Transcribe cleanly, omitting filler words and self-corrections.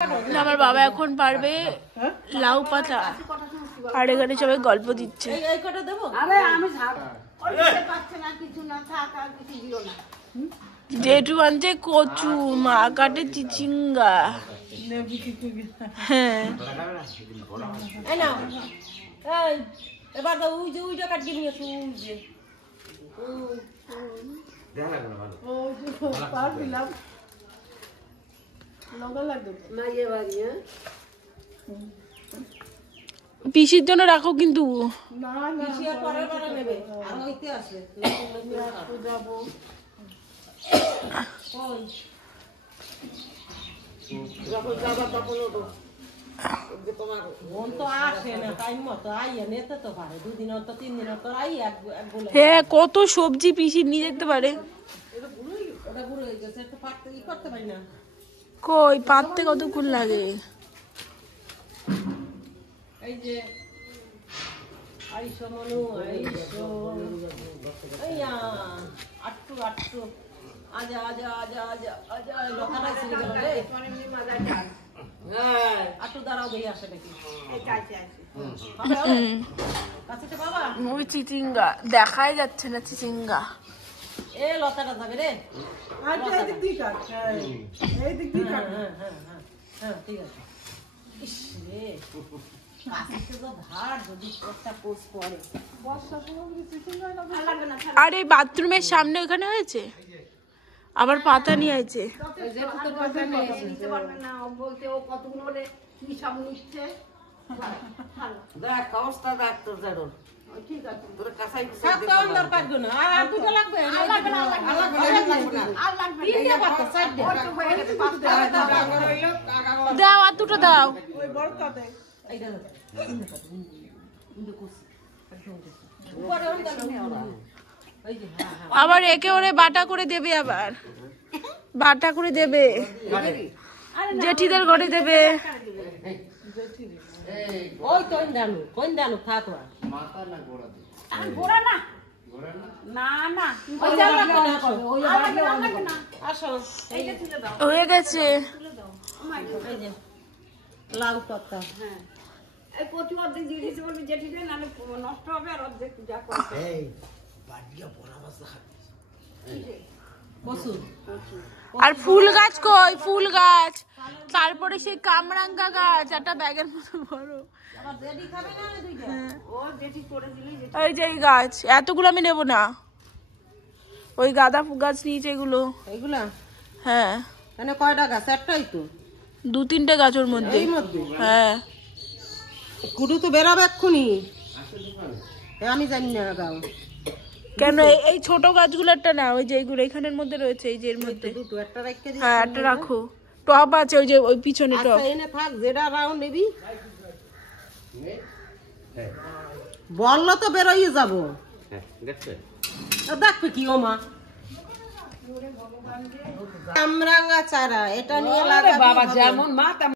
আমার বাবা এখন পারবে লাউ পাতা আর এখানে সবাই গল্প দিচ্ছে। জেঠু আনছে কচু, মা কাটে চিচিঙ্গা। হ্যাঁ এবার উইটা কাটিয়ে নিয়েছো পিসির জন্য রাখো কিন্তু। হ্যাঁ কত সবজি পিসি নিয়ে যেতে পারে। কই পাততে কতক্ষণ লাগে? এই যে আইসো মনু আইসো আইয়া আটটু আটটু আজা আজা আজা আজা আজা লোকাটা ছিল রে হ্যাঁ আটটু দাঁড়াও দেই আসে নাকি এই কাছে আসে কাছে বাবা ওই চিচিঙ্গা দেখাই যাচ্ছে না চিচিঙ্গা। এ লতাটা যাবে রে আচ্ছা এই দিক দিক এই দিক দিক হ্যাঁ ঠিক আছে ইস রে আর এই বাথরুমের সামনে ওখানে হয়েছে আবার পাতা নিয়ে আছে। দাও আর দুটো দাও। আবার একে ওরে বাটা করে দেবে, আবার বাটা করে দেবে, জেঠিদের ঘরে দেবে। ওই কোন দানু থাকো মাথা না গোড়া দে আর গোড়া না না না ওই যাও না আসো এইটা তুলে দাও হয়ে গেছে এই যে লাউ পাতা। হ্যাঁ এই কচু অর্ধেক দিয়ে দিতে বলবি জেঠিদের, নালে নষ্ট হবে আর অর্ধেক যা করবে। এই বাড়িয়া বড় মাছ খাবে কচু। আর ফুল গাছ কই? ফুল গাছ, তারপরে সেই কামরাঙ্গা গাছ, একটা ব্যাগের মতো বড়। ওই যে এই গাছ, এতগুলো আমি নেবো না। ওই গাঁদা গাছ নিয়েছে এগুলো। এইগুলা? হ্যাঁ। মানে কয়টা গাছ? একটাই তো? 2-3টে গাছ ওর মধ্যে। হ্যাঁ। কুড়ু তো বেরাবে এক্ষুনি, আমি জানি না গাও কেন। এই ছোট গাছগুলো একটা না, ওই যে এইগুলো এখানের মধ্যে রয়েছে, এই যে এর মধ্যে। হ্যাঁ একটা রাখো। টপ আছে ওই যে ওই পিছনে টপ। এনে থাক, যেটা রাও নিবি। বললো তো বেরোই যাবো, দেখবে কি ও মা কামরাঙ্গা চারা, এটা নিয়ে বাবা যেমন মা